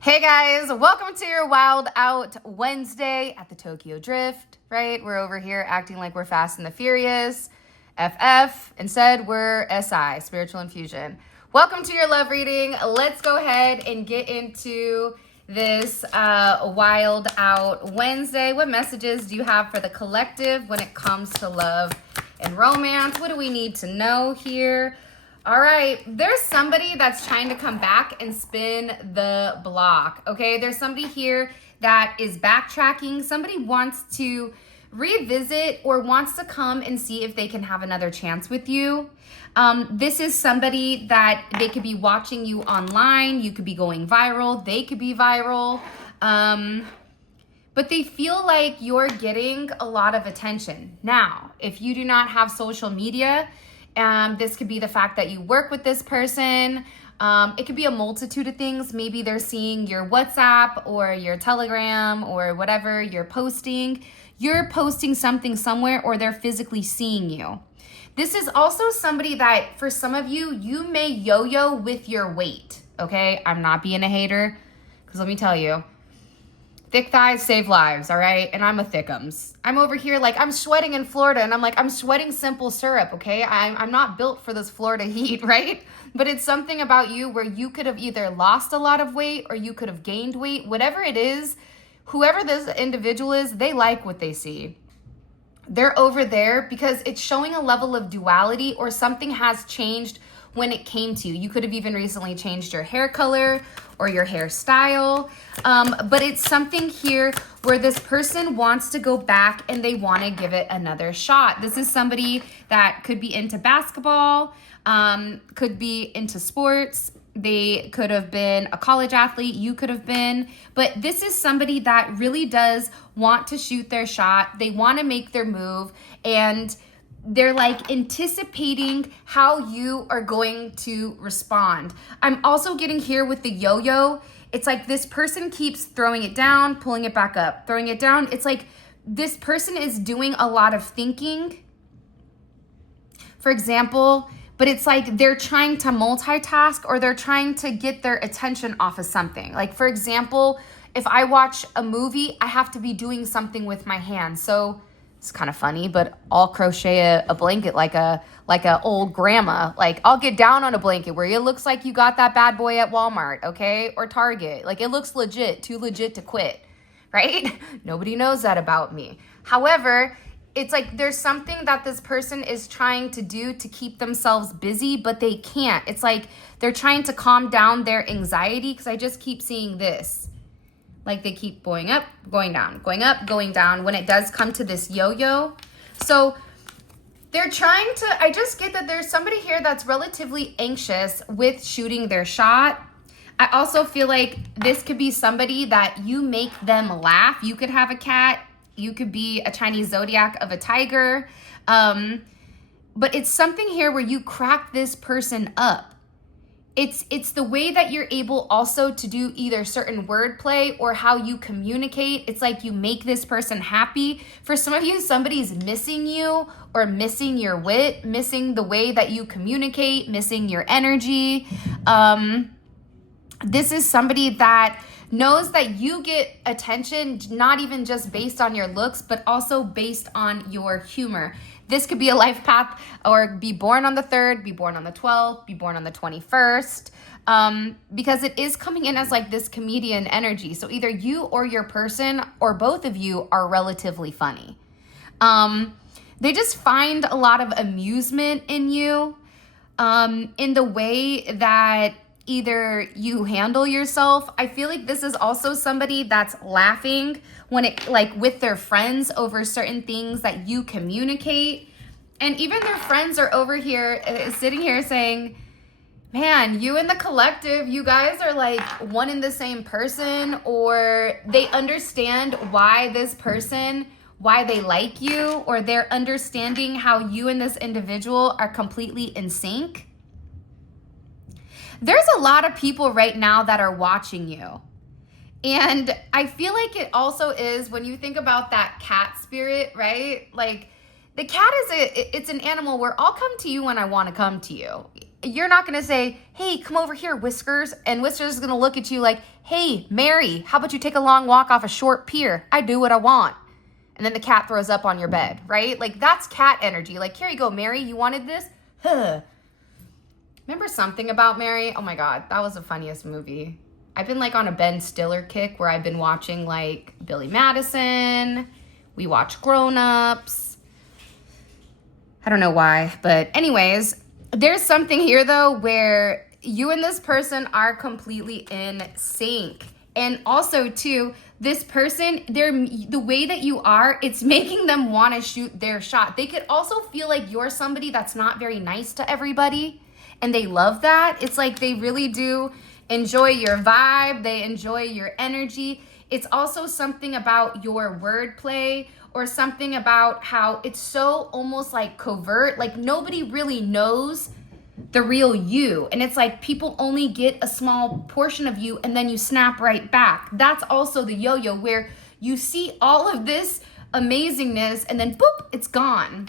Hey guys, welcome to your Wild Out Wednesday at the Tokyo Drift, right? We're over here acting like we're Fast and the Furious, FF. Instead, we're SI, Spiritual Infusion. Welcome to your love reading. Let's go ahead and get into this Wild Out Wednesday. What messages do you have for the collective when it comes to love and romance? What do we need to know here? All right, there's somebody that's trying to come back and spin the block, okay? There's somebody here that is backtracking. Somebody wants to revisit or wants to come and see if they can have another chance with you. This is somebody that they could be watching you online. You could be going viral. They could be viral. But they feel like you're getting a lot of attention. Now, if you do not have social media, this could be the fact that you work with this person. It could be a multitude of things. Maybe they're seeing your WhatsApp or your Telegram or whatever you're posting. You're posting something somewhere or they're physically seeing you. This is also somebody that, for some of you, you may yo-yo with your weight, okay? I'm not being a hater, because let me tell you, thick thighs save lives, all right? And I'm a thickums. I'm over here like I'm sweating in Florida and I'm like, I'm sweating simple syrup, okay? I'm not built for this Florida heat, right? But it's something about you where you could have either lost a lot of weight or you could have gained weight. Whatever it is, whoever this individual is, they like what they see. They're over there because it's showing a level of duality or something has changed when it came to you. You could have even recently changed your hair color or your hairstyle. But it's something here where this person wants to go back and they want to give it another shot. This is somebody that could be into basketball, could be into sports. They could have been a college athlete. You could have been. But this is somebody that really does want to shoot their shot. They want to make their move. And they're like anticipating how you are going to respond. I'm also getting here with the yo-yo. It's like this person keeps throwing it down, pulling it back up, throwing it down. It's like this person is doing a lot of thinking, for example, but it's like they're trying to multitask or they're trying to get their attention off of something. Like, for example, if I watch a movie, I have to be doing something with my hands. So it's kind of funny, but I'll crochet a blanket like a old grandma. Like, I'll get down on a blanket where it looks like you got that bad boy at Walmart, okay? Or Target. Like, it looks legit, too legit to quit, right? Nobody knows that about me. However, it's like there's something that this person is trying to do to keep themselves busy, but they can't. It's like they're trying to calm down their anxiety because I just keep seeing this. Like they keep going up, going down, going up, going down when it does come to this yo-yo. So they're trying to, I just get that there's somebody here that's relatively anxious with shooting their shot. I also feel like this could be somebody that you make them laugh. You could have a cat. You could be a Chinese zodiac of a tiger. But it's something here where you crack this person up. It's the way that you're able also to do either certain wordplay or how you communicate. It's like you make this person happy. For some of you, somebody's missing you or missing your wit, missing the way that you communicate, missing your energy. This is somebody that knows that you get attention, not even just based on your looks, but also based on your humor. This could be a life path or be born on the 3rd, be born on the 12th, be born on the 21st, because it is coming in as like this comedian energy. So either you or your person or both of you are relatively funny. They just find a lot of amusement in you, in the way that either you handle yourself. I feel like this is also somebody that's laughing when it like with their friends over certain things that you communicate. And even their friends are over here sitting here saying, man, you and the collective, you guys are like one and the same person, or they understand why this person, why they like you, or they're understanding how you and this individual are completely in sync. There's a lot of people right now that are watching you. And I feel like it also is when you think about that cat spirit, right? Like the cat it's an animal where I'll come to you when I want to come to you. you're not going to say, hey, come over here, Whiskers. And Whiskers is going to look at you like, hey, Mary, how about you take a long walk off a short pier? I do what I want. And then the cat throws up on your bed, right? Like, that's cat energy. Like, here you go, Mary, you wanted this? Huh. Remember Something About Mary? Oh my God, that was the funniest movie. I've been like on a Ben Stiller kick where I've been watching like Billy Madison. We watch Grown Ups. I don't know why, but anyways, there's something here though where you and this person are completely in sync. And also too, this person, the way that you are, it's making them want to shoot their shot. They could also feel like you're somebody that's not very nice to everybody, and they love that. It's like they really do enjoy your vibe. They enjoy your energy. It's also something about your wordplay, or something about how it's so almost like covert, like nobody really knows the real you. And it's like people only get a small portion of you and then you snap right back. That's also the yo-yo, where you see all of this amazingness and then boop, it's gone.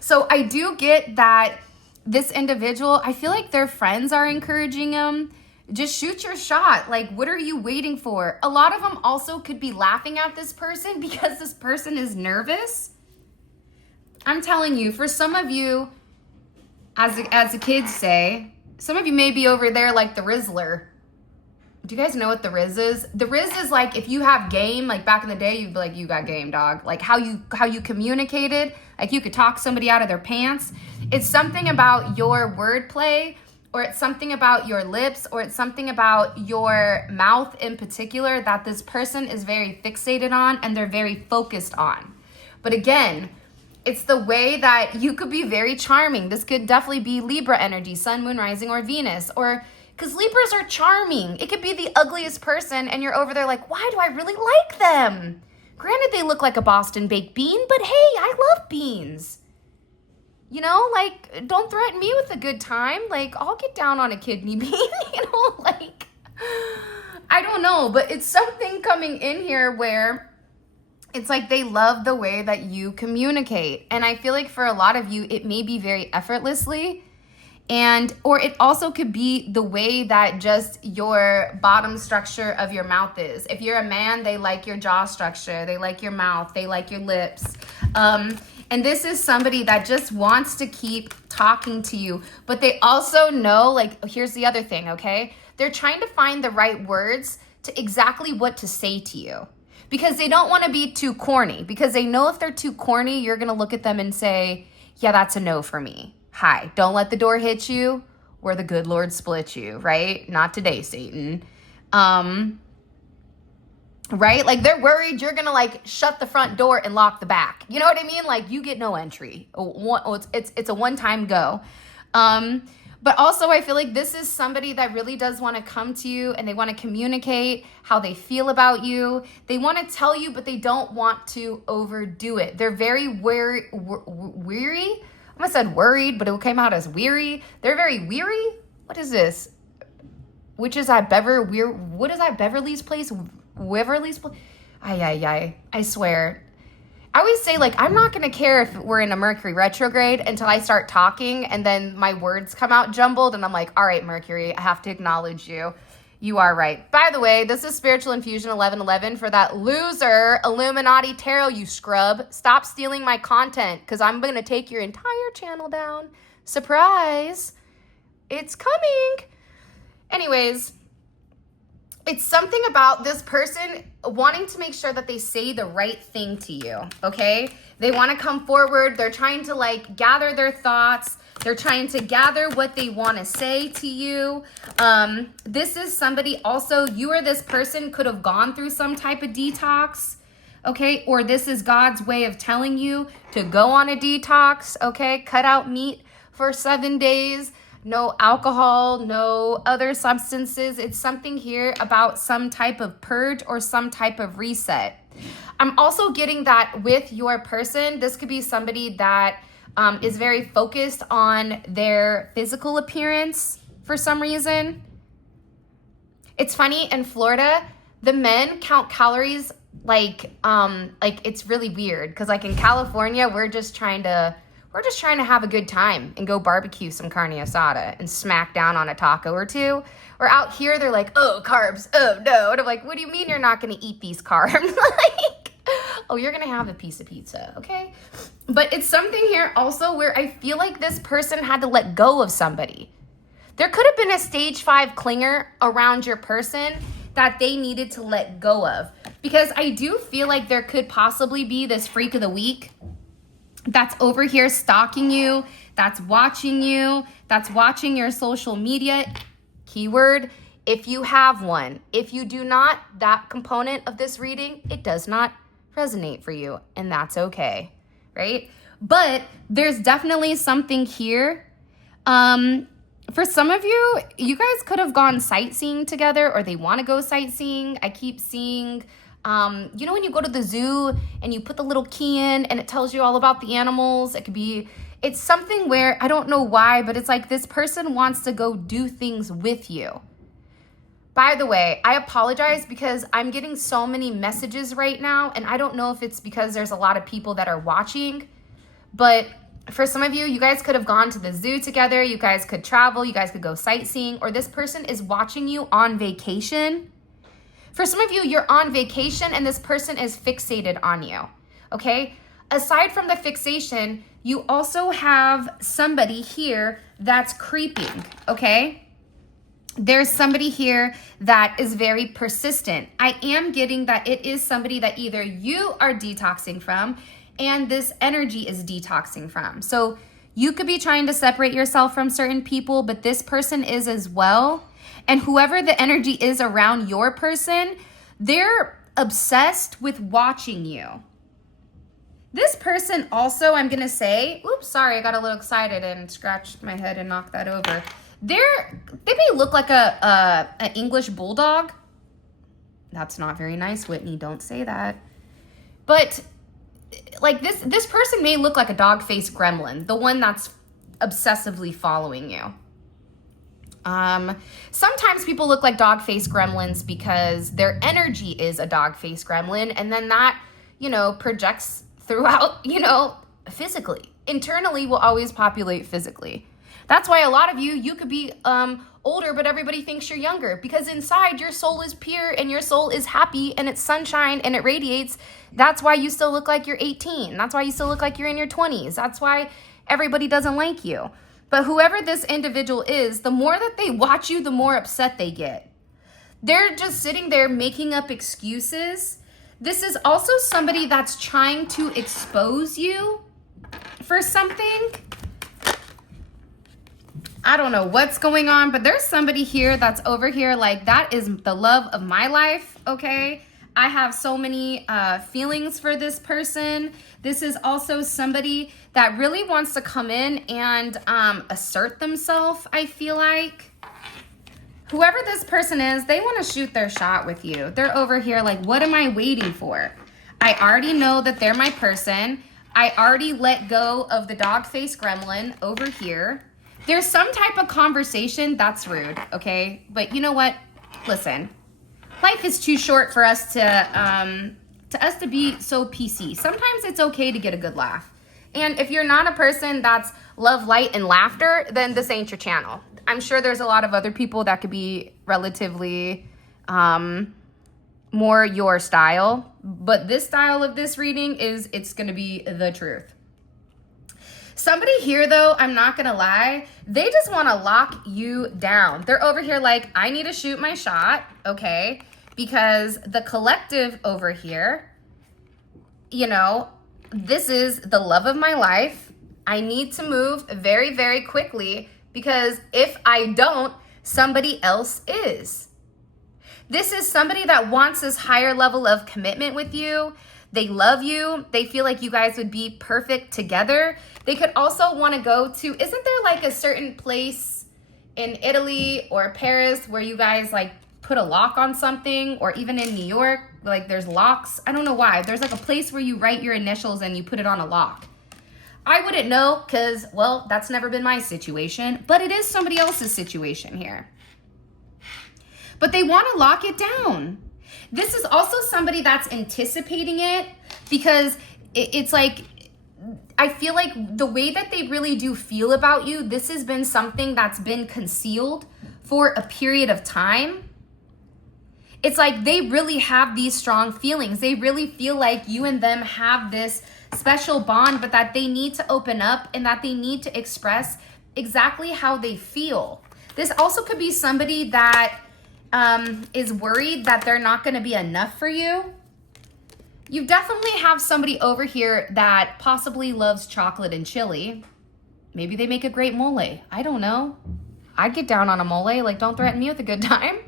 So I do get that this individual, I feel like their friends are encouraging them. Just shoot your shot. Like, what are you waiting for? A lot of them also could be laughing at this person because this person is nervous. I'm telling you, for some of you, as the kids say, some of you may be over there like the Rizzler. Do you guys know what the Riz is? The Riz is like, if you have game, like back in the day, you'd be like, you got game, dog. Like how you communicated, like you could talk somebody out of their pants. It's something about your wordplay, or it's something about your lips, or it's something about your mouth in particular that this person is very fixated on and they're very focused on. But again, it's the way that you could be very charming. This could definitely be Libra energy, sun, moon, rising, or Venus, or because Libras are charming. It could be the ugliest person and you're over there like, why do I really like them? Granted, they look like a Boston baked bean, but hey, I love beans. You know, like, don't threaten me with a good time. Like, I'll get down on a kidney bean, you know, like, I don't know, but it's something coming in here where it's like they love the way that you communicate. And I feel like for a lot of you, it may be very effortlessly, or it also could be the way that just your bottom structure of your mouth is. If you're a man, they like your jaw structure, they like your mouth, they like your lips. And this is somebody that just wants to keep talking to you, but they also know, like, here's the other thing, okay? They're trying to find the right words to exactly what to say to you, because they don't want to be too corny, because they know if they're too corny, you're going to look at them and say, yeah, that's a no for me. Hi, don't let the door hit you or the good Lord split you, right? Not today, Satan. Right? Like, they're worried you're going to like shut the front door and lock the back. You know what I mean? Like, you get no entry. It's a one-time go. But also I feel like this is somebody that really does want to come to you and they want to communicate how they feel about you. They want to tell you, but they don't want to overdo it. They're very weary. I almost said worried, but it came out as weary. They're very weary. What is this? What is that Beverly's Place? Waverly's Place? I swear. I always say, like, I'm not going to care if we're in a Mercury retrograde until I start talking and then my words come out jumbled and I'm like, all right, Mercury, I have to acknowledge you. You are right. By the way, this is Spiritual Infusion 1111 for that loser Illuminati tarot, you scrub. Stop stealing my content because I'm going to take your entire channel down. Surprise. It's coming. Anyways, it's something about this person wanting to make sure that they say the right thing to you, okay? They want to come forward. They're trying to like gather their thoughts. They're trying to gather what they want to say to you. This is somebody also, you or this person could have gone through some type of detox, okay? Or this is God's way of telling you to go on a detox, okay? Cut out meat for 7 days. No alcohol, no other substances. It's something here about some type of purge or some type of reset. I'm also getting that with your person, this could be somebody that is very focused on their physical appearance for some reason. It's funny, in Florida, the men count calories like it's really weird because like in California, we're we're just trying to have a good time and go barbecue some carne asada and smack down on a taco or two. Or out here, they're like, oh, carbs, oh no. And I'm like, what do you mean you're not gonna eat these carbs? Like, oh, you're gonna have a piece of pizza, okay? But it's something here also where I feel like this person had to let go of somebody. There could have been a stage 5 clinger around your person that they needed to let go of. Because I do feel like there could possibly be this freak of the week that's over here stalking you, that's watching you, that's watching your social media. Keyword, if you have one. If you do not, that component of this reading, it does not resonate for you, and that's okay, right? But there's definitely something here. For some of you, you guys could have gone sightseeing together, or they want to go sightseeing. I keep seeing, you know, when you go to the zoo and you put the little key in and it tells you all about the animals. It's something where, I don't know why, but it's like this person wants to go do things with you. By the way, I apologize because I'm getting so many messages right now, and I don't know if it's because there's a lot of people that are watching, but for some of you, you guys could have gone to the zoo together, you guys could travel, you guys could go sightseeing, or this person is watching you on vacation. For some of you, you're on vacation and this person is fixated on you, okay? Aside from the fixation, you also have somebody here that's creeping, okay? There's somebody here that is very persistent. I am getting that it is somebody that either you are detoxing from and this energy is detoxing from. So you could be trying to separate yourself from certain people, but this person is as well. And whoever the energy is around your person, they're obsessed with watching you. This person also, I'm gonna say, oops, sorry, I got a little excited and scratched my head and knocked that over. They may look like an English bulldog. That's not very nice, Whitney, don't say that. But like this person may look like a dog-faced gremlin, the one that's obsessively following you. Sometimes people look like dog-faced gremlins because their energy is a dog-faced gremlin, and then that, you know, projects throughout, you know, physically. Internally will always populate physically. That's why a lot of you could be older, but everybody thinks you're younger, because inside your soul is pure and your soul is happy and it's sunshine and it radiates. That's why you still look like you're 18. That's why you still look like you're in your 20s. That's why everybody doesn't like you. But whoever this individual is, the more that they watch you, the more upset they get. They're just sitting there making up excuses. This is also somebody that's trying to expose you for something. I don't know what's going on, but there's somebody here that's over here like, that is the love of my life, okay? I have so many feelings for this person. This is also somebody that really wants to come in and assert themselves, I feel like. Whoever this person is, they want to shoot their shot with you. They're over here like, what am I waiting for? I already know that they're my person. I already let go of the dog-faced gremlin over here. There's some type of conversation that's rude, okay? But you know what? Listen, life is too short for us to be so PC. Sometimes it's okay to get a good laugh. And if you're not a person that's love, light, and laughter, then this ain't your channel. I'm sure there's a lot of other people that could be relatively more your style. But this style of this reading it's going to be the truth. Somebody here, though, I'm not going to lie, they just want to lock you down. They're over here like, I need to shoot my shot, okay? Because the collective over here, you know, this is the love of my life. I need to move very, very quickly because if I don't, somebody else is. This is somebody that wants this higher level of commitment with you. They love you. They feel like you guys would be perfect together. They could also want to go to, isn't there like a certain place in Italy or Paris where you guys like put a lock on something, or even in New York, like there's locks. I don't know why. There's like a place where you write your initials and you put it on a lock. I wouldn't know because, well, that's never been my situation, but it is somebody else's situation here. But they want to lock it down. This is also somebody that's anticipating it because it's like I feel like the way that they really do feel about you, this has been something that's been concealed for a period of time. It's like they really have these strong feelings. They really feel like you and them have this special bond, but that they need to open up and that they need to express exactly how they feel. This also could be somebody that is worried that they're not going to be enough for you. You definitely have somebody over here that possibly loves chocolate and chili. Maybe they make a great mole. I don't know. I'd get down on a mole. Like, don't threaten me with a good time.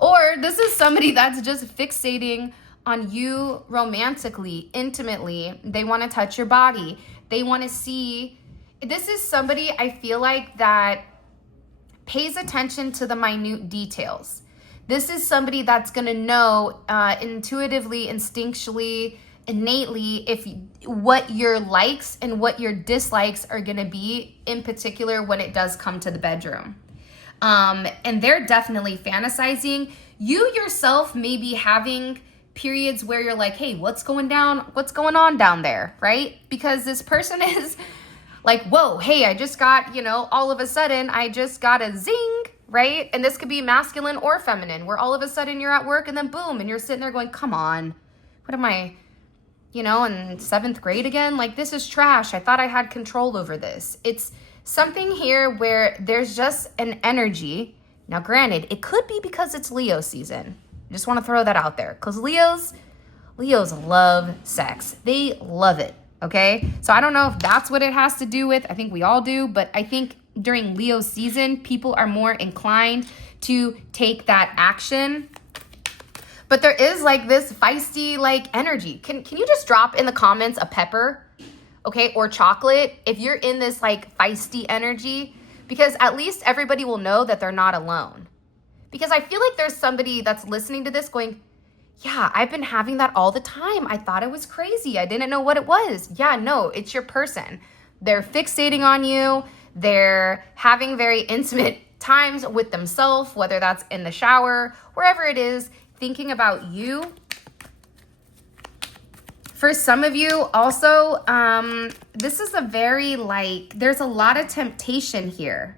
Or this is somebody that's just fixating on you romantically, intimately. They want to touch your body. They want to see. This is somebody I feel like that pays attention to the minute details. This is somebody that's going to know intuitively, instinctually, innately what your likes and what your dislikes are going to be, in particular when it does come to the bedroom. And they're definitely fantasizing. You yourself may be having periods where you're like, hey, what's going on down there, right? Because this person is like, whoa, hey, I just got, all of a sudden I just got a zing, right? And this could be masculine or feminine, where all of a sudden you're at work and then boom, and you're sitting there going, come on, what am I, in 7th grade again? Like, this is trash. I thought I had control over this. It's something here where there's just an energy. Now, granted, it could be because it's Leo season. I just want to throw that out there, because Leos love sex. They love it. Okay, so I don't know if that's what it has to do with. I think we all do, but I think during Leo season, people are more inclined to take that action. But there is like this feisty like energy. Can you just drop in the comments a pepper, okay, or chocolate if you're in this like feisty energy? Because at least everybody will know that they're not alone. Because I feel like there's somebody that's listening to this going, yeah, I've been having that all the time. I thought it was crazy. I didn't know what it was. Yeah, no, it's your person. They're fixating on you. They're having very intimate times with themselves, whether that's in the shower, wherever it is, thinking about you. For some of you also, this is a very there's a lot of temptation here.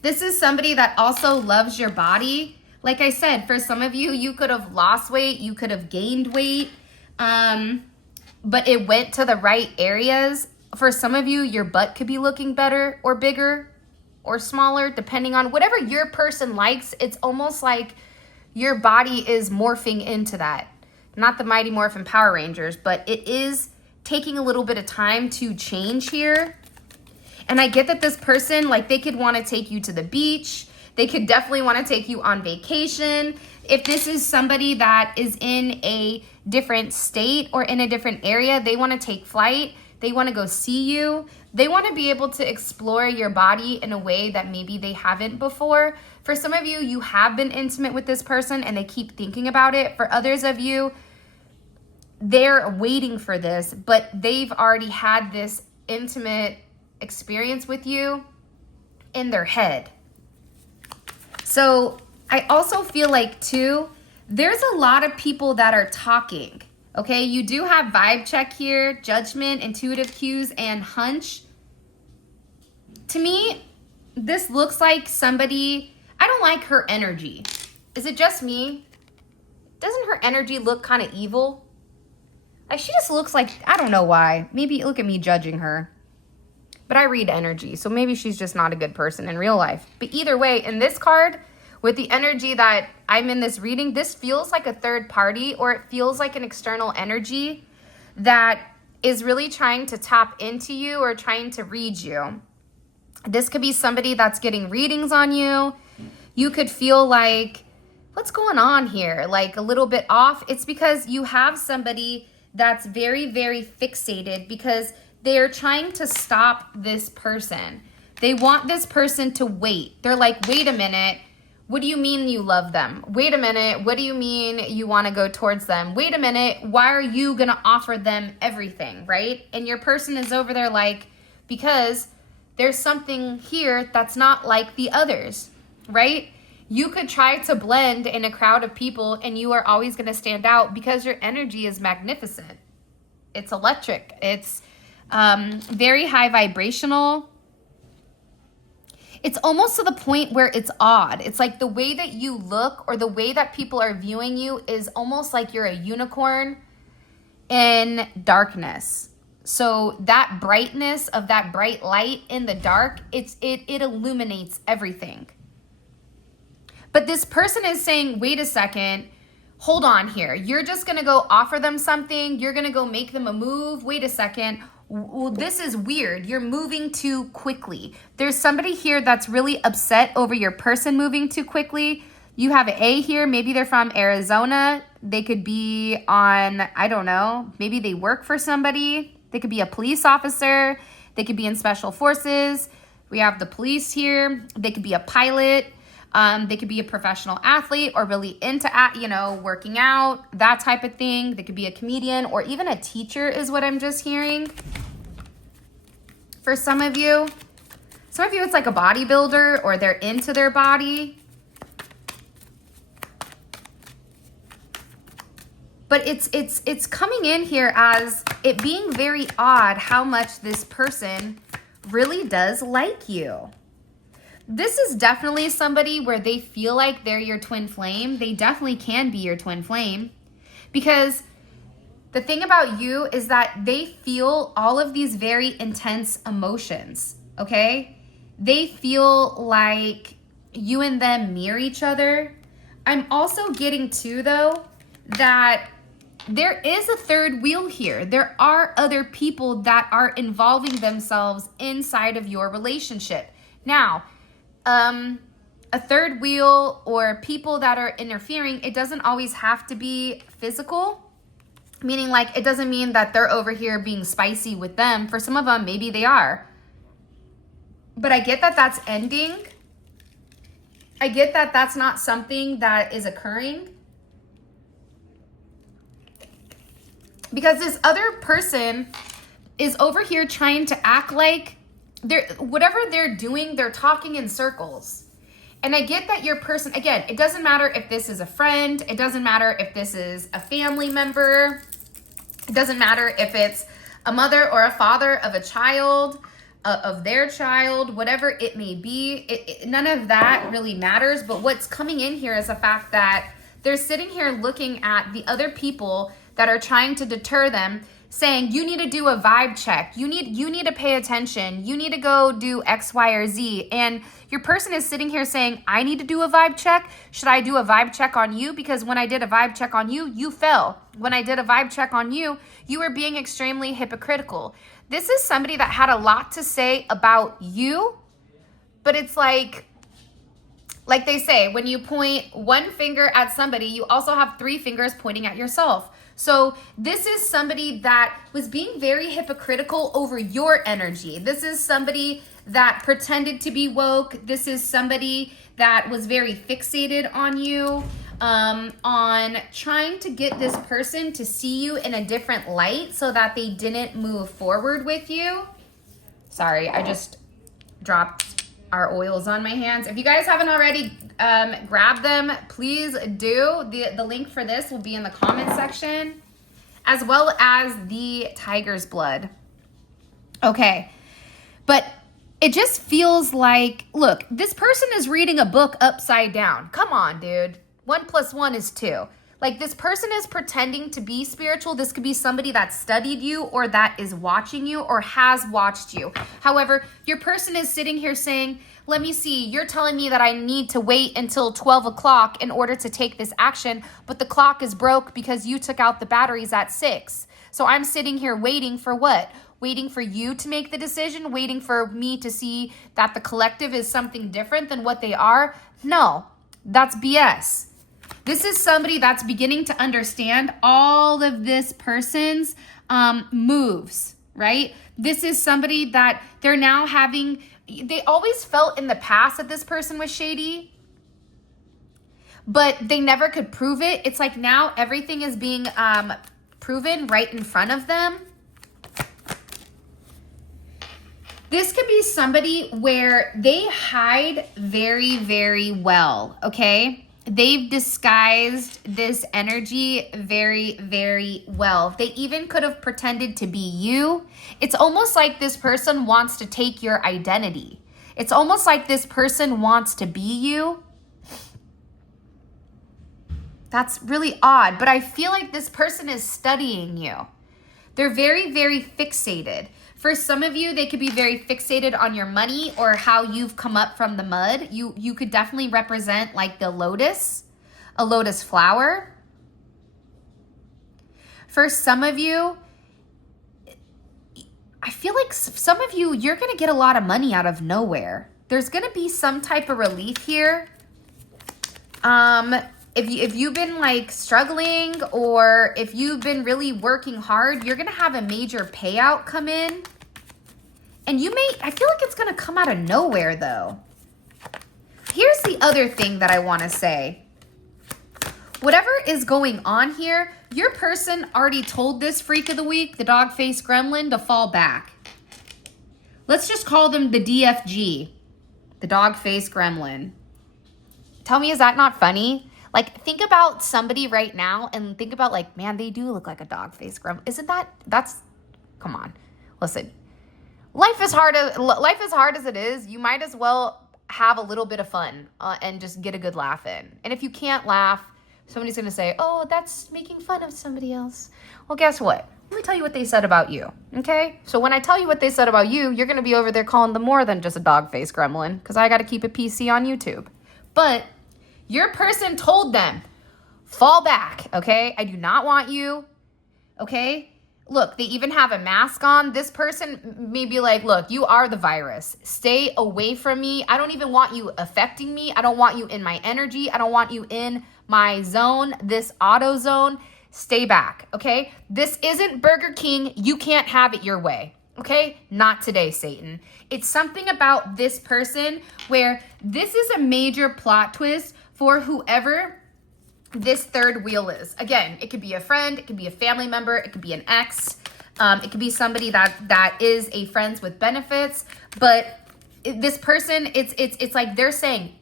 This is somebody that also loves your body. Like I said, for some of you, you could have lost weight, you could have gained weight, but it went to the right areas. For some of you, your butt could be looking better or bigger or smaller, depending on whatever your person likes. It's almost like your body is morphing into that. Not the Mighty Morphin Power Rangers, but it is taking a little bit of time to change here. And I get that this person, they could want to take you to the beach. They could definitely want to take you on vacation. If this is somebody that is in a different state or in a different area, they want to take flight. They want to go see you. They want to be able to explore your body in a way that maybe they haven't before. For some of you, you have been intimate with this person and they keep thinking about it. For others of you, they're waiting for this, but they've already had this intimate experience with you in their head. So I also feel like too, there's a lot of people that are talking, okay? You do have vibe check here, judgment, intuitive cues, and hunch. To me, this looks like somebody, I don't like her energy. Is it just me? Doesn't her energy look kind of evil? She just looks like, I don't know why. Maybe look at me judging her. But I read energy, so maybe she's just not a good person in real life. But either way, in this card, with the energy that I'm in this reading, this feels like a third party, or it feels like an external energy that is really trying to tap into you or trying to read you. This could be somebody that's getting readings on you. You could feel like, what's going on here? Like a little bit off. It's because you have somebody that's very, very fixated because they're trying to stop this person. They want this person to wait. They're like, wait a minute. What do you mean you love them? Wait a minute. What do you mean you want to go towards them? Wait a minute. Why are you going to offer them everything, right? And your person is over there like, because there's something here that's not like the others, right? You could try to blend in a crowd of people and you are always going to stand out because your energy is magnificent. It's electric. It's very high vibrational. It's almost to the point where it's odd. It's like the way that you look or the way that people are viewing you is almost like you're a unicorn in darkness. So that brightness of that bright light in the dark, it illuminates everything. But this person is saying, wait a second, hold on here. You're just going to go offer them something. You're going to go make them a move. Wait a second. Well, this is weird. You're moving too quickly. There's somebody here that's really upset over your person moving too quickly. You have an A here. Maybe they're from Arizona. They could be on, I don't know, maybe they work for somebody. They could be a police officer. They could be in special forces. We have the police here. They could be a pilot. They could be a professional athlete or really into, working out, that type of thing. They could be a comedian or even a teacher is what I'm just hearing. For some of you, it's like a bodybuilder or they're into their body. But it's coming in here as it being very odd how much this person really does like you. This is definitely somebody where they feel like they're your twin flame. They definitely can be your twin flame. Because the thing about you is that they feel all of these very intense emotions, okay? They feel like you and them mirror each other. I'm also getting too, though, that there is a third wheel here. There are other people that are involving themselves inside of your relationship. Now, a third wheel or people that are interfering, it doesn't always have to be physical, meaning like it doesn't mean that they're over here being spicy with them. For some of them, maybe they are. But I get that that's ending. I get that that's not something that is occurring. Because this other person is over here trying to act like whatever they're doing, they're talking in circles. And I get that your person, again, it doesn't matter if this is a friend. It doesn't matter if this is a family member. It doesn't matter if it's a mother or a father of a child, of their child, whatever it may be. None of that really matters. But what's coming in here is the fact that they're sitting here looking at the other people that are trying to deter them, saying, you need to do a vibe check. You need to pay attention. You need to go do X, Y, or Z. And your person is sitting here saying, I need to do a vibe check. Should I do a vibe check on you? Because when I did a vibe check on you, you fell. When I did a vibe check on you, you were being extremely hypocritical. This is somebody that had a lot to say about you, but it's like they say, when you point one finger at somebody, you also have three fingers pointing at yourself. So this is somebody that was being very hypocritical over your energy. This is somebody that pretended to be woke. This is somebody that was very fixated on you, on trying to get this person to see you in a different light so that they didn't move forward with you. Sorry, I just dropped our oils on my hands. If you guys haven't already grabbed them, please do. The link for this will be in the comment section, as well as the tiger's blood. Okay, but it just feels like, look, this person is reading a book upside down. Come on, dude. 1 + 1 is 2. Like, this person is pretending to be spiritual. This could be somebody that studied you or that is watching you or has watched you. However, your person is sitting here saying, let me see, you're telling me that I need to wait until 12 o'clock in order to take this action, but the clock is broke because you took out the batteries at 6. So I'm sitting here waiting for what? Waiting for you to make the decision, waiting for me to see that the collective is something different than what they are? No, that's BS. This is somebody that's beginning to understand all of this person's moves, right? This is somebody that they're now having, they always felt in the past that this person was shady, but they never could prove it. It's like now everything is being proven right in front of them. This could be somebody where they hide very, very well, okay? they've disguised this energy very, very well. They even could have pretended to be you. It's almost like this person wants to take your identity. It's almost like this person wants to be you. That's really odd, but I feel like this person is studying you. They're very, very fixated. For some of you, they could be very fixated on your money or how you've come up from the mud. You could definitely represent like the lotus, a lotus flower. For some of you, I feel like some of you, you're going to get a lot of money out of nowhere. There's going to be some type of relief here. If you've been like struggling or if you've been really working hard, you're going to have a major payout come in. And I feel like it's going to come out of nowhere though. Here's the other thing that I want to say. Whatever is going on here, your person already told this freak of the week, the dog-faced gremlin, to fall back. Let's just call them the DFG, the dog-faced gremlin. Tell me, is that not funny? Like, think about somebody right now and think about like, man, they do look like a dog-faced gremlin. Come on. Listen, life is hard as it is. You might as well have a little bit of fun and just get a good laugh in. And if you can't laugh, somebody's going to say, oh, that's making fun of somebody else. Well, guess what? Let me tell you what they said about you, okay? So when I tell you what they said about you, you're going to be over there calling them more than just a dog-faced gremlin because I got to keep it PC on YouTube. But your person told them, fall back, okay? I do not want you, okay? Look, they even have a mask on. This person may be like, look, you are the virus. Stay away from me. I don't even want you affecting me. I don't want you in my energy. I don't want you in my zone, this auto zone. Stay back, okay? This isn't Burger King. You can't have it your way, okay? Not today, Satan. It's something about this person where this is a major plot twist for whoever this third wheel is. Again, it could be a friend, it could be a family member, it could be an ex, it could be somebody that is a friends with benefits, but this person, it's like they're saying,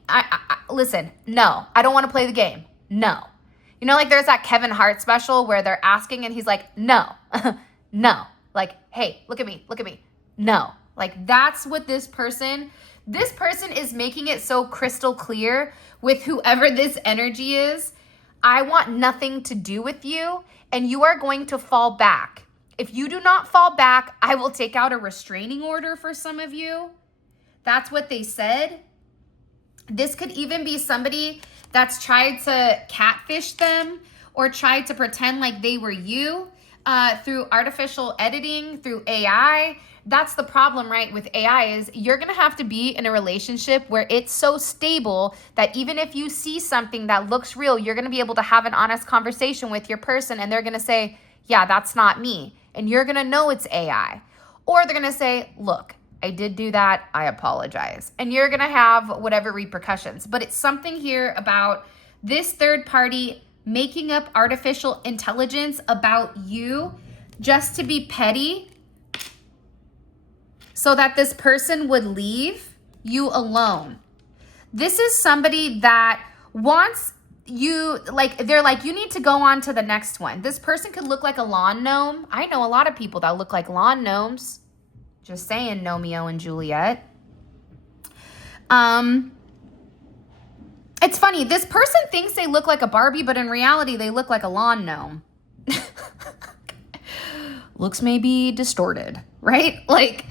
listen, no, I don't want to play the game. No. You know, like there's that Kevin Hart special where they're asking and he's like, no, no. Like, hey, look at me. No. Like that's what this person is making it so crystal clear with whoever this energy is. I want nothing to do with you and you are going to fall back. If you do not fall back, I will take out a restraining order for some of you. That's what they said. This could even be somebody that's tried to catfish them or tried to pretend like they were you through artificial editing, through AI. That's the problem, right, with AI is you're going to have to be in a relationship where it's so stable that even if you see something that looks real, you're going to be able to have an honest conversation with your person and they're going to say, yeah, that's not me. And you're going to know it's AI. Or they're going to say, look, I did do that. I apologize. And you're going to have whatever repercussions. But it's something here about this third party making up artificial intelligence about you just to be petty so that this person would leave you alone. This is somebody that wants you, like, they're like, you need to go on to the next one. This person could look like a lawn gnome. I know a lot of people that look like lawn gnomes. Just saying, Romeo and Juliet. It's funny. This person thinks they look like a Barbie, but in reality, they look like a lawn gnome. Looks may be distorted, right? Like,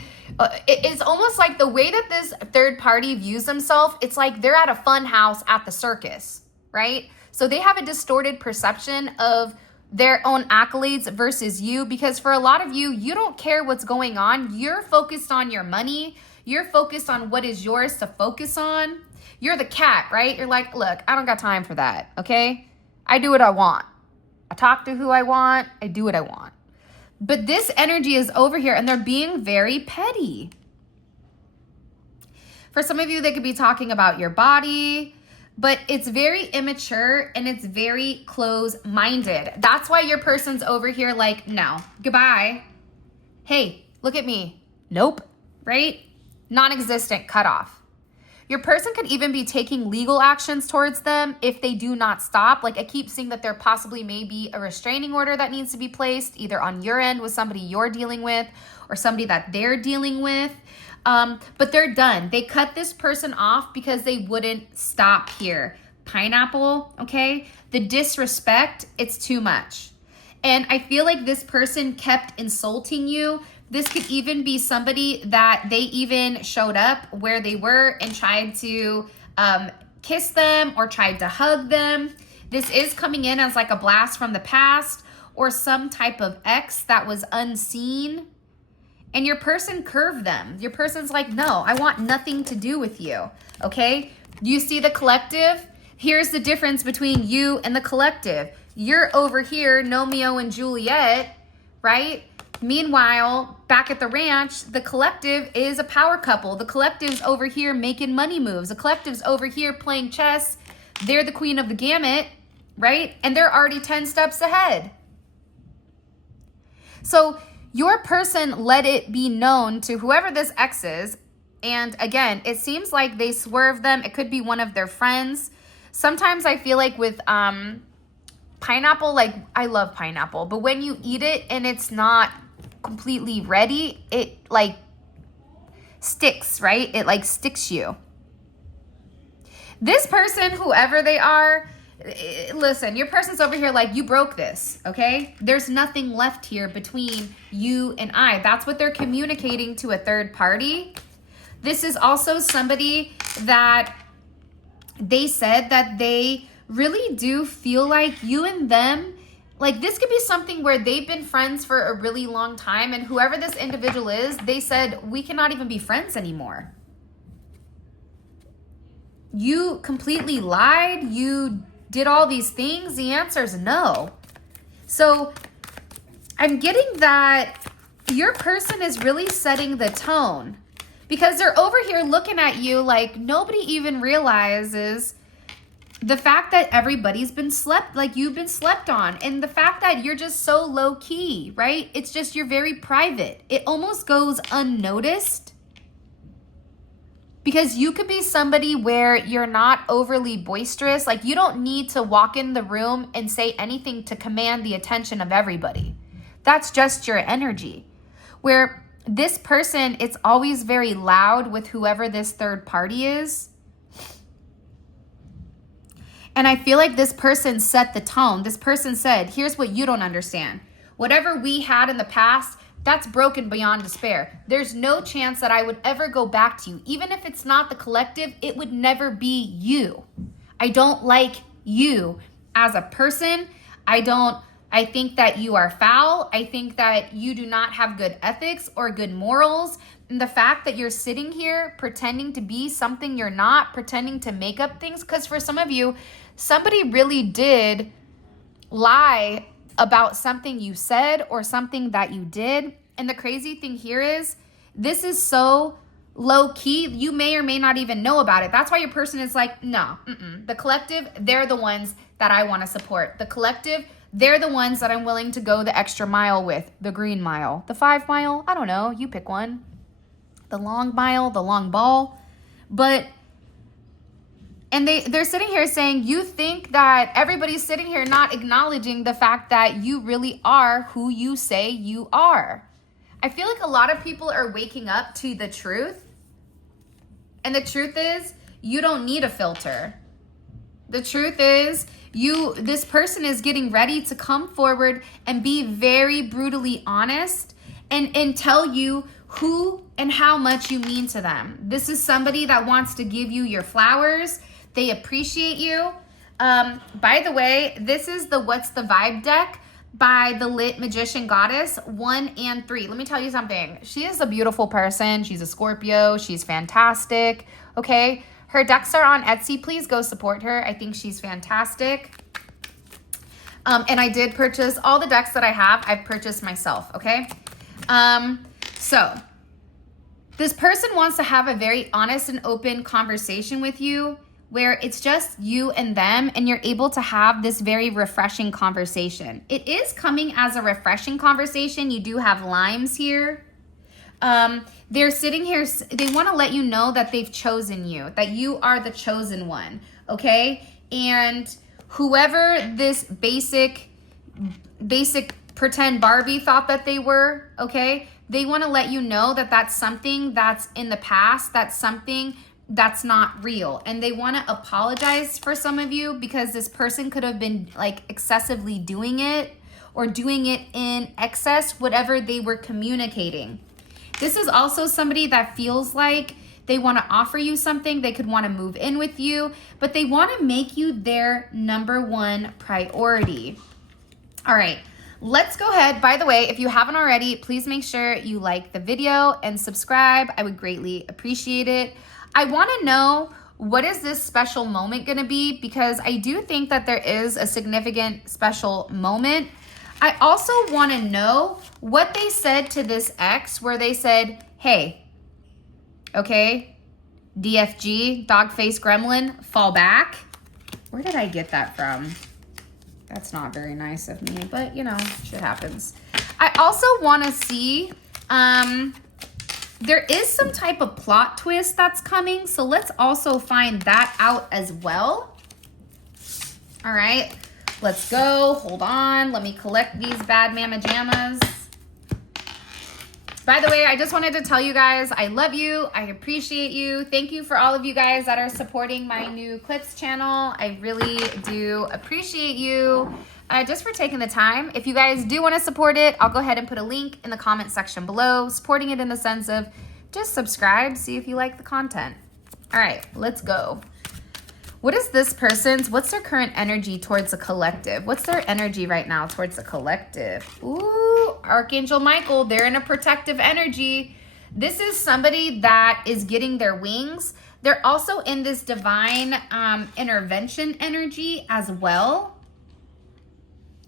it's almost like the way that this third party views themselves, it's like they're at a fun house at the circus, right? So they have a distorted perception of their own accolades versus you, because for a lot of you, you don't care what's going on. You're focused on your money. You're focused on what is yours to focus on. You're the cat, right? You're like, look, I don't got time for that, okay? I do what I want. I talk to who I want. I do what I want. But this energy is over here and they're being very petty. For some of you, they could be talking about your body, but it's very immature and it's very close-minded. That's why your person's over here like, no, goodbye. Hey, look at me. Nope, right? Non-existent, cut off. Your person could even be taking legal actions towards them if they do not stop. Like I keep seeing that there possibly may be a restraining order that needs to be placed either on your end with somebody you're dealing with or somebody that they're dealing with. But they're done. They cut this person off because they wouldn't stop here. Pineapple, okay? The disrespect, it's too much. And I feel like this person kept insulting you. This could even be somebody that they even showed up where they were and tried to kiss them or tried to hug them. This is coming in as like a blast from the past or some type of ex that was unseen. And your person curved them. Your person's like, no, I want nothing to do with you, okay? You see the collective? Here's the difference between you and the collective. You're over here, Romeo and Juliet, right? Meanwhile, back at the ranch, the collective is a power couple. The collective's over here making money moves. The collective's over here playing chess. They're the queen of the gamut, right? And they're already 10 steps ahead. So your person let it be known to whoever this ex is. And again, it seems like they swerved them. It could be one of their friends. Sometimes I feel like with pineapple, like I love pineapple, but when you eat it and it's not completely ready, it like sticks, right? It like sticks you. This person, whoever they are, listen, your person's over here like, you broke this, okay? There's nothing left here between you and I. That's what they're communicating to a third party. This is also somebody that they said that they really do feel like you and them, like this could be something where they've been friends for a really long time, and whoever this individual is, they said, we cannot even be friends anymore. You completely lied. You did all these things. The answer is no. So I'm getting that your person is really setting the tone because they're over here looking at you like nobody even realizes the fact that everybody's been slept, like you've been slept on, and the fact that you're just so low key, right? It's just you're very private. It almost goes unnoticed because you could be somebody where you're not overly boisterous. Like you don't need to walk in the room and say anything to command the attention of everybody. That's just your energy. Where this person, it's always very loud with whoever this third party is. And I feel like this person set the tone. This person said, here's what you don't understand. Whatever we had in the past, that's broken beyond despair. There's no chance that I would ever go back to you. Even if it's not the collective, it would never be you. I don't like you as a person. I think that you are foul. I think that you do not have good ethics or good morals. And the fact that you're sitting here pretending to be something you're not, pretending to make up things, because for some of you, somebody really did lie about something you said or something that you did. And the crazy thing here is this is so low key, you may or may not even know about it. That's why your person is like, no, the collective, they're the ones that I want to support. The collective, they're the ones that I'm willing to go the extra mile with. The green mile, the 5 mile, I don't know, you pick one. The long mile, the long ball. And they're sitting here saying, you think that everybody's sitting here not acknowledging the fact that you really are who you say you are. I feel like a lot of people are waking up to the truth. And the truth is, you don't need a filter. The truth is, this person is getting ready to come forward and be very brutally honest and tell you who and how much you mean to them. This is somebody that wants to give you your flowers. They appreciate you. By the way, this is the What's the Vibe deck by the Lit Magician Goddess 1 and 3. Let me tell you something. She is a beautiful person. She's a Scorpio. She's fantastic. Okay. Her decks are on Etsy. Please go support her. I think she's fantastic. And I did purchase all the decks that I have. I've purchased myself. Okay. So this person wants to have a very honest and open conversation with you where it's just you and them, and you're able to have this very refreshing conversation. It is coming as a refreshing conversation. You do have limes here. They're sitting here, they want to let you know that they've chosen you, that you are the chosen one, okay? And whoever this basic pretend Barbie thought that they were, okay? They want to let you know that that's something that's in the past, that's something that's not real. And they want to apologize for some of you because this person could have been like excessively doing it or doing it in excess, whatever they were communicating. This is also somebody that feels like they want to offer you something. They could want to move in with you, but they want to make you their number one priority. All right, let's go ahead. By the way, if you haven't already, please make sure you like the video and subscribe. I would greatly appreciate it. I want to know, what is this special moment going to be? Because I do think that there is a significant special moment. I also want to know what they said to this ex, where they said, hey, okay, DFG, dog face gremlin, fall back. Where did I get that from? That's not very nice of me, but you know, shit happens. I also want to see, there is some type of plot twist that's coming. So let's also find that out as well. All right, let's go. Hold on. Let me collect these bad mama jammas. By the way, I just wanted to tell you guys, I love you. I appreciate you. Thank you for all of you guys that are supporting my new clips channel. I really do appreciate you just for taking the time. If you guys do want to support it, I'll go ahead and put a link in the comment section below, supporting it in the sense of just subscribe, see if you like the content. All right, let's go. What is this person's, what's their current energy towards the collective? What's their energy right now towards the collective? Ooh, Archangel Michael, they're in a protective energy. This is somebody that is getting their wings. They're also in this divine intervention energy as well,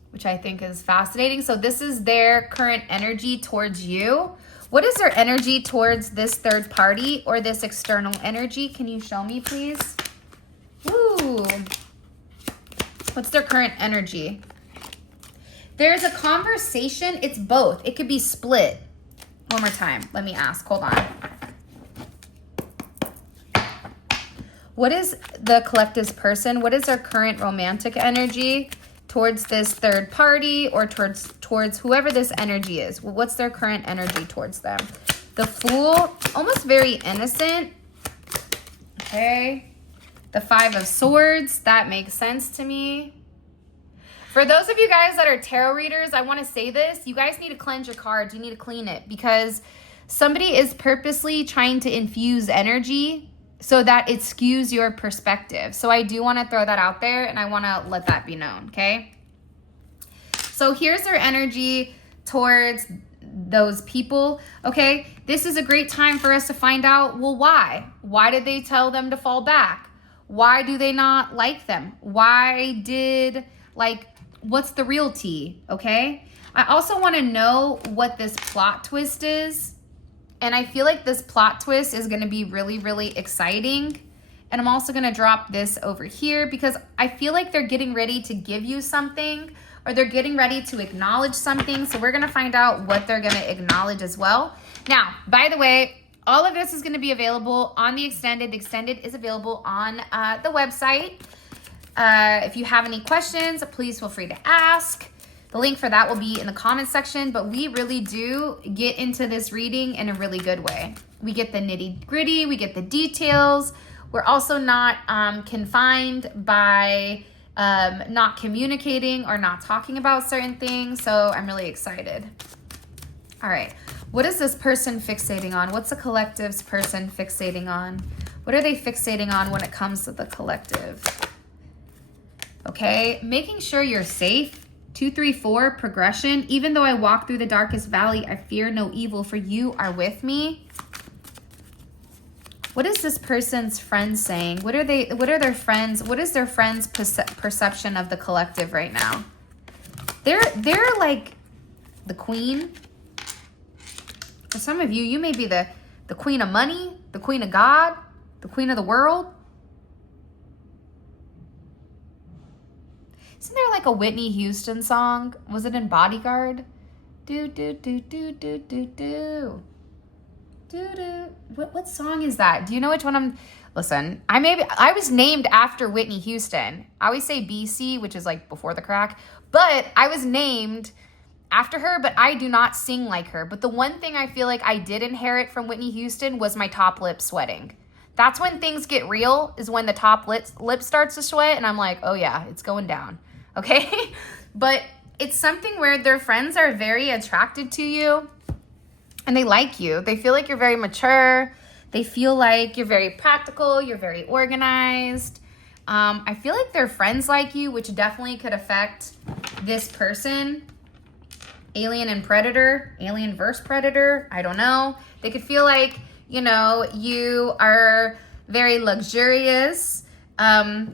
which I think is fascinating. So this is their current energy towards you. What is their energy towards this third party or this external energy? Can you show me, please? Ooh. What's their current energy? There's a conversation. It's both. It could be split. One more time. Let me ask. Hold on. What is the collective's person? What is their current romantic energy towards this third party or towards whoever this energy is? Well, what's their current energy towards them? The Fool, almost very innocent. Okay. The Five of Swords, that makes sense to me. For those of you guys that are tarot readers, I want to say this. You guys need to cleanse your cards. You need to clean it because somebody is purposely trying to infuse energy so that it skews your perspective. So I do want to throw that out there and I want to let that be known, okay? So here's their energy towards those people, okay? This is a great time for us to find out, well, why? Why did they tell them to fall back? Why do they not like them? Why did, like, what's the real tea, okay? I also want to know what this plot twist is. And I feel like this plot twist is going to be really, really exciting. And I'm also going to drop this over here because I feel like they're getting ready to give you something or they're getting ready to acknowledge something. So we're going to find out what they're going to acknowledge as well. Now, by the way, all of this is going to be available on the extended. The extended is available on the website. If you have any questions, please feel free to ask. The link for that will be in the comment section, but we really do get into this reading in a really good way. We get the nitty gritty, we get the details. We're also not confined by not communicating or not talking about certain things. So I'm really excited. All right. What is this person fixating on? What's the collective's person fixating on? What are they fixating on when it comes to the collective? Okay, making sure you're safe. 2, 3, 4, progression. Even though I walk through the darkest valley, I fear no evil, for you are with me. What is this person's friends saying? What are their friends? What is their friends' perception of the collective right now? They're like the queen. For some of you, you may be the queen of money, the queen of God, the queen of the world. Isn't there like a Whitney Houston song? Was it in Bodyguard? Do, do, do, do, do, do, do. What song is that? Do you know which one I'm... Listen, I was named after Whitney Houston. I always say BC, which is like before the crack, but I was named after her, but I do not sing like her. But the one thing I feel like I did inherit from Whitney Houston was my top lip sweating. That's when things get real, is when the top lip starts to sweat, and I'm like, oh yeah, it's going down, okay? But it's something where their friends are very attracted to you, and they like you. They feel like you're very mature. They feel like you're very practical. You're very organized. I feel like their friends like you, which definitely could affect this person. Alien and Predator, Alien versus Predator, I don't know. They could feel like, you know, you are very luxurious. I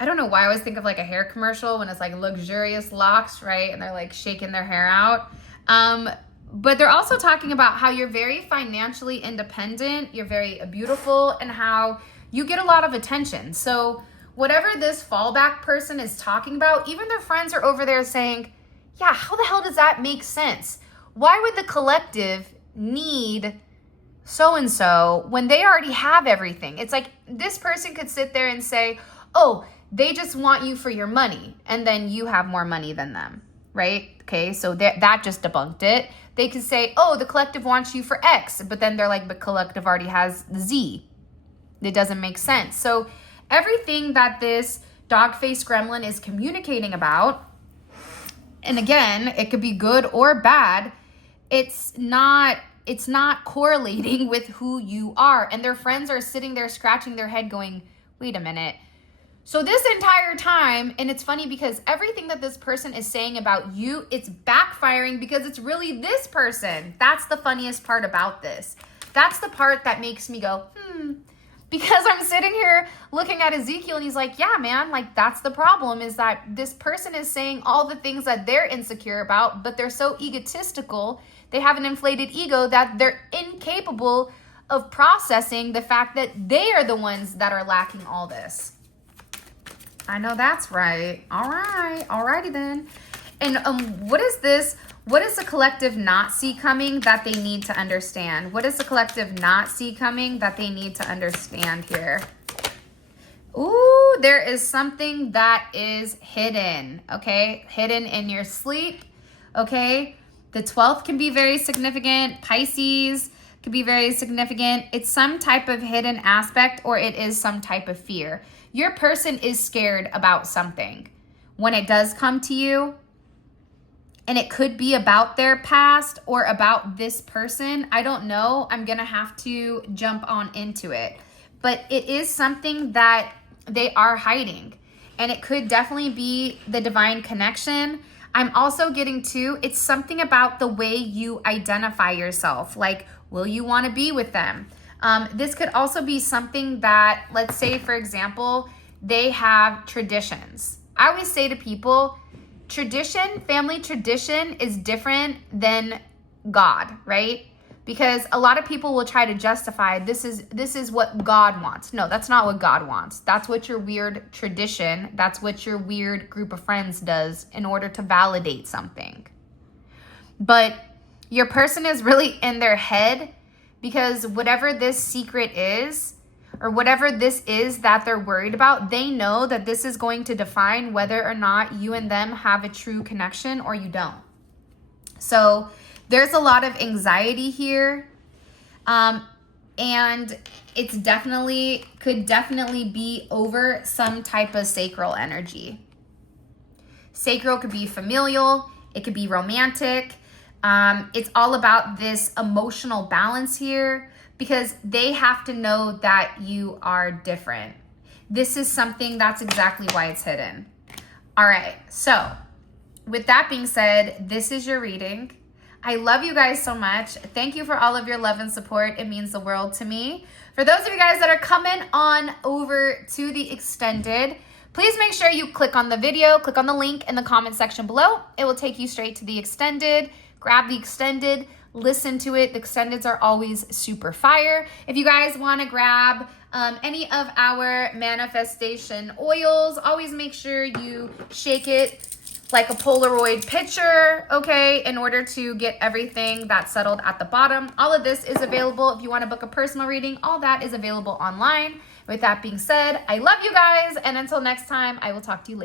don't know why I always think of like a hair commercial when it's like luxurious locks, right? And they're like shaking their hair out. But they're also talking about how you're very financially independent, you're very beautiful, and how you get a lot of attention. So whatever this fallback person is talking about, even their friends are over there saying, yeah, how the hell does that make sense? Why would the collective need so-and-so when they already have everything? It's like this person could sit there and say, oh, they just want you for your money, and then you have more money than them, right? Okay, so that just debunked it. They could say, oh, the collective wants you for X, but then they're like, but collective already has Z. It doesn't make sense. So everything that this dog-faced gremlin is communicating about, and again, it could be good or bad, it's not correlating with who you are. And their friends are sitting there scratching their head going, wait a minute. So this entire time, and it's funny because everything that this person is saying about you, it's backfiring because it's really this person. That's the funniest part about this. That's the part that makes me go, because I'm sitting here looking at Ezekiel and he's like, yeah, man, like that's the problem, is that this person is saying all the things that they're insecure about, but they're so egotistical. They have an inflated ego that they're incapable of processing the fact that they are the ones that are lacking all this. I know that's right. All right. Alrighty then. And what is this? What does the collective not see coming that they need to understand? What does the collective not see coming that they need to understand here? Ooh, there is something that is hidden, okay? Hidden in your sleep, okay? The 12th can be very significant. Pisces could be very significant. It's some type of hidden aspect, or it is some type of fear. Your person is scared about something when it does come to you. And it could be about their past or about this person. I don't know. I'm going to have to jump on into it. But it is something that they are hiding. And it could definitely be the divine connection. I'm also getting to, it's something about the way you identify yourself. Like, will you want to be with them? This could also be something that, let's say, for example, they have traditions. I always say to people, family tradition is different than God, right? Because a lot of people will try to justify this is what God wants. No, that's not what God wants. That's what your weird tradition, that's what your weird group of friends does in order to validate something. But your person is really in their head because whatever this secret is, or whatever this is that they're worried about, they know that this is going to define whether or not you and them have a true connection or you don't. So there's a lot of anxiety here. And it's could definitely be over some type of sacral energy. Sacral could be familial. It could be romantic. It's all about this emotional balance here, because they have to know that you are different. This is something that's exactly why it's hidden. All right, so with that being said, this is your reading. I love you guys so much. Thank you for all of your love and support. It means the world to me. For those of you guys that are coming on over to the extended, please make sure you click on the video, click on the link in the comment section below. It will take you straight to the extended. Grab the extended. Listen to it. The extendeds are always super fire. If you guys want to grab any of our manifestation oils, always make sure you shake it like a Polaroid picture, okay, in order to get everything that's settled at the bottom. All of this is available. If you want to book a personal reading, all that is available online. With that being said, I love you guys, and until next time, I will talk to you later.